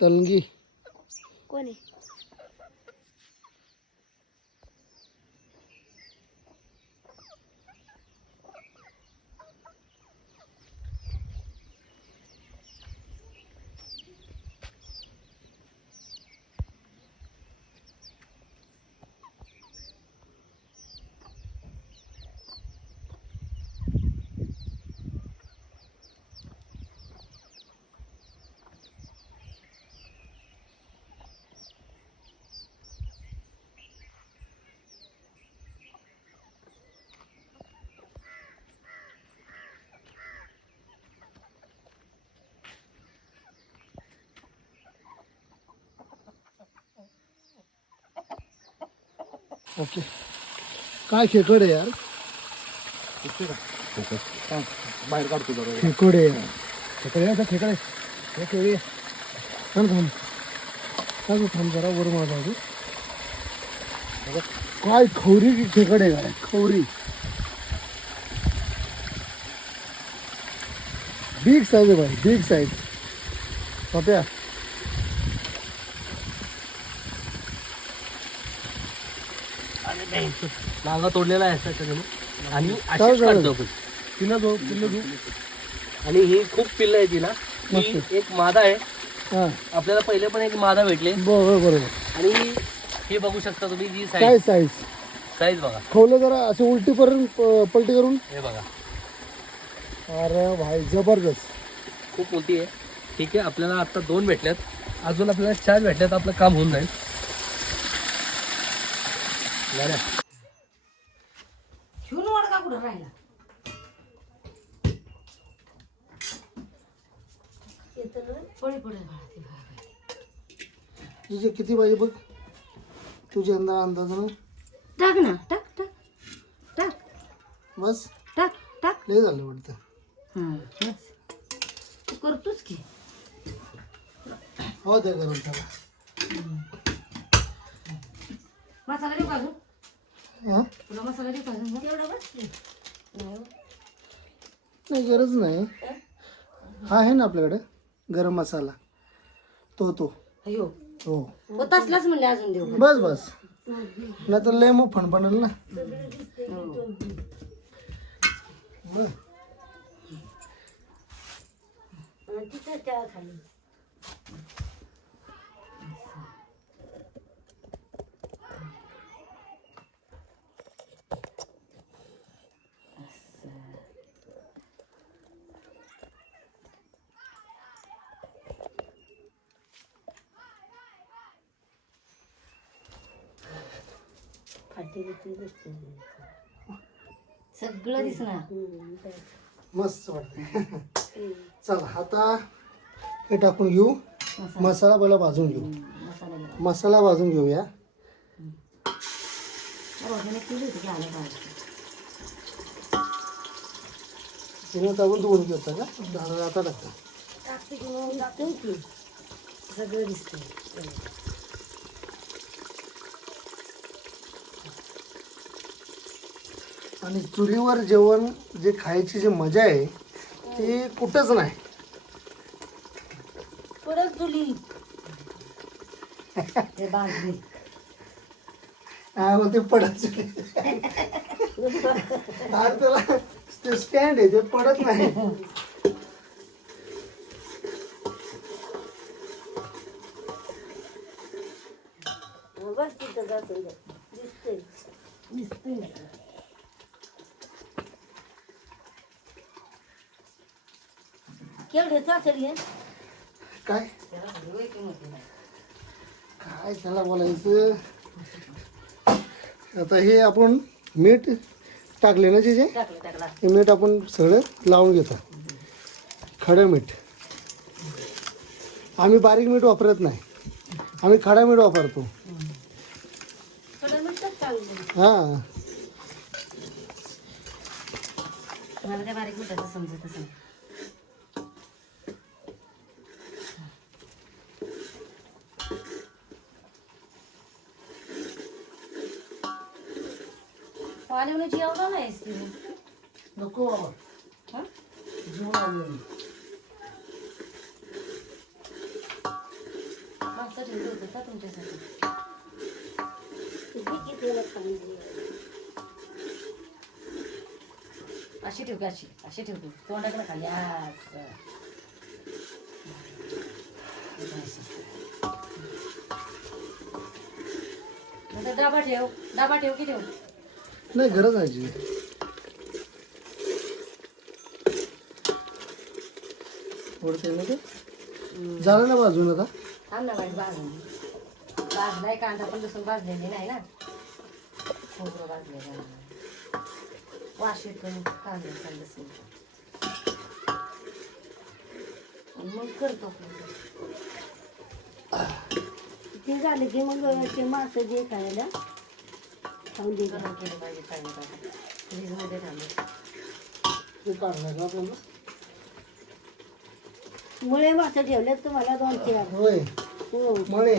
तलंगी कोणी ओके. काय खेकड आहे यार, बाहेर काढतो जरा. खेकड आहे यार. खेकडे खेकडे खेकडे थांब थांब थांब थांब जरा वर माझा होतो. काय खवरी की खेकड आहे काय, खवरी बिग साईज आहे भाई, बिग साईज. पप्या नांगा तोडलेला आहे असं त्याच्याने. आणि काय अशीच झालं? काढतो आपण. पिल्लं दो पिल्लं दो. आणि ही खूप पिल्ल आहे तिला. ही मस्त. एक मादा आहे. हां आपल्याला पहिले पण एक मादा भेटले. बरोबर. आणि ही बघू शकता तुम्ही जी काय साईज साईज, साईज बघा. खवलं जरा असे उलटी करून पलटी करून. हे बघा अरे भाई जबरदस्त. खूप मोठी आहे. ठीक आहे, आपल्याला आता 2 भेटल्यात, अजून आपल्याला 4 भेटल्यात, आपलं काम होऊन जाईल. गाड्या घेऊन वडगा कुठं राहिला पळी पडेल तुझे किती पाहिजे बघ, तुझ्या अंदाजानं टाक ना, टाक टाक टाक बस. टाक टाक. लय झालं वाटतं. बस तू करतोच की. हो द्या गरम त्याला. मसाला देऊ का अजून? हां तुला मसाला देऊ का अजून? तेवढा बस. नाही गरज नाही. हा आहे ना आपल्याकडे गरम मसाला, तो अयो हो. होत असलाच म्हणले अजून देऊ. बस बस, नाही तर लय मग फण पडेल ना. बरं. सगळं दिसणार. मस्त वाटते. चला आता हे टाकून घेऊ. मसाला पहिला भाजून घेऊ. मसाला भाजून घेऊया. तिने टाकून धुवून घेता का, आता टाकता. सगळं दिसतंय. आणि चुलीवर जेवण जे खायची जी मजा आहे ती कुठंच नाही. परत तुली बाजरी काय म्हणते पडत चुली. त्याला ते स्टँड आहे ते पडत नाही. बस तिथं जातं दिसतंय दिसतंय. केवढे चाचडी आहे काय काय त्याला बोलायचं. आता हे आपण मीठ टाकले ना जे टाकलं हे मीठ आपण सगळं लावून घेतो. खडं मीठ आम्ही बारीक मीठ वापरत नाही, आम्ही खडा मीठ वापरतो. हां मला त्या बारीक मिठाचं समजतच नाही. पाण्याची एवढा नाहीस की नको बाबा. हां जीवन आले ठेवलं होतं का तुमच्यासाठी? अशी ठेव का? अशी ठेव तू तोंडाकडे खाली असं. नंतर डाबा ठेव की ठेव. नाही गरज आहे जी. थोडं ना ते झालं ना बाजून आता. थांब ना वाईट भाजलाय कांदा पण लसूण भाजलेली नाही ना. खोबरं भाजलेलं नाही. वास येतो कांद्याचा लसूण. मग करतो ते झालं की मग ते मासं जे खायला खाऊन दे. गरम केलं पाहिजे पाणी फ्रीजमध्ये ठेवलं. ते काढणार का आपल्याला? मुळे मासं ठेवलेत तुम्हाला 2-4. होय हो. मळे.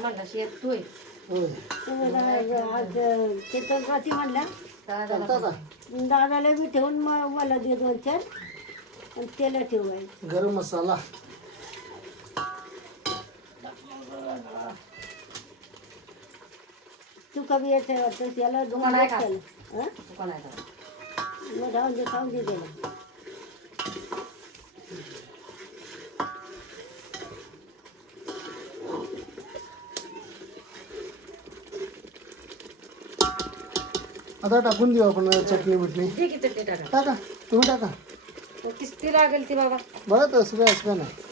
म्हणला शेत तोय होय आज चेतनराती म्हणला चालता का? दादाला बी ठेवून मला दे 2-4 आणि त्याला ठेवायचं. गरम मसाला. तू कमी येते वाटतं त्याला तुम्हाला आहे का? हं? दुकान आहे का? मग राहून दे खाऊन दे त्याला. आता टाकून देऊ आपण चटणी बिटणी. ठीक आहे चटणी टाका. टाका तुम्ही टाका. किस्ती लागेल ती बाबा. बघा तसं काय असं काय नाही.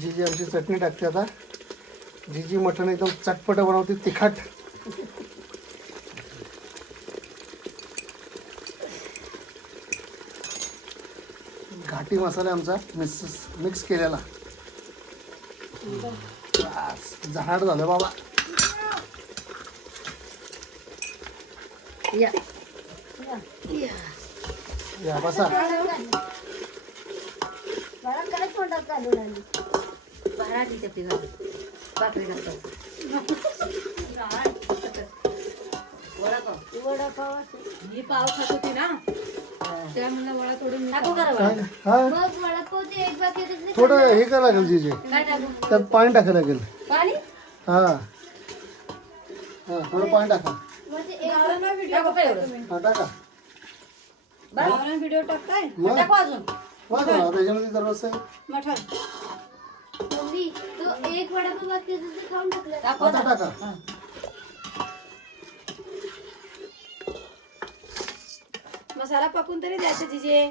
जीजी आमची चटणी टाकते आता. जीजी मटण एकदम चटपट बनवते तिखट. घाटी मसाला आमचा मिक्स केलेला. बस, झाड झालं बाबा. या या बसा. मला काय तोंडात काढून आली. भाराची चपटी घाल. भाकरी घालतो. वडापाव. वडापाव असं. मी पाव खात होती ना त्यामुळे वडा थोडं टाकू का रवा? काय हा मग वडापावची एक बाकी थोडं हे करावं लागेल जीजे. काय टाकू? त्यात पाणी टाकायला लागेल. पाणी? हा हा थोडं पाणी टाका. टाकू का एवढं? हा टाका. व्हिडिओ टाकताय मग टाकू अजून? बघा त्याच्यामध्ये दररोज मठण तो एक वडापाव बाकी खाऊन टाकलं. टाकू आता आता? टाका. हा. मसाला पकून तरी द्यायचं जिजे.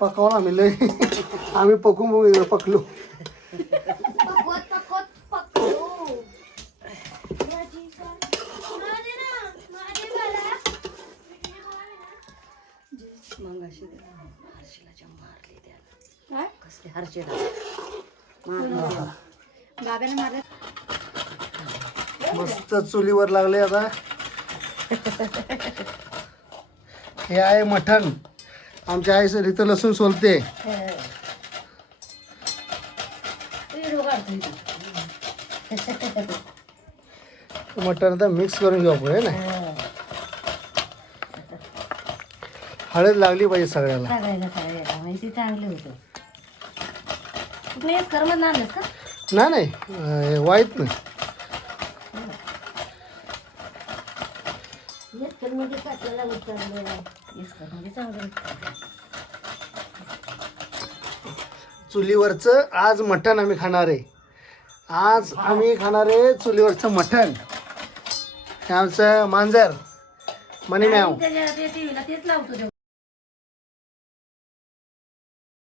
पकवला आम्ही लय. आम्ही पकून बघू पकलो. मग अशी हर्षीला जम मारली त्याला. काय कसली हर्षीला मारली. बाबाने मारलं. मस्त चुलीवर लागले आता. हे आहे मटण. आमच्या आई सर इथं लसूण सोलते. व्हिडिओ काढतो इथे. मटण आता मिक्स करून घेऊ आपण, है ना. हळद लागली पाहिजे सगळ्याला. सगळ्याला माहिती चांगली होतं. कुठे कर्मत आणलंस का? नाही नाही वाईट नाही. मध्ये काटलेला उतरलेला. मध्ये चांगलं. चुलीवरचं आज मटण आम्ही खाणार आहे. आज आम्ही खाणार आहे चुलीवरचं मटण. हे आमचं मांजर मनी मॅव. त्याच्या टीव्हीला तेच लावतो.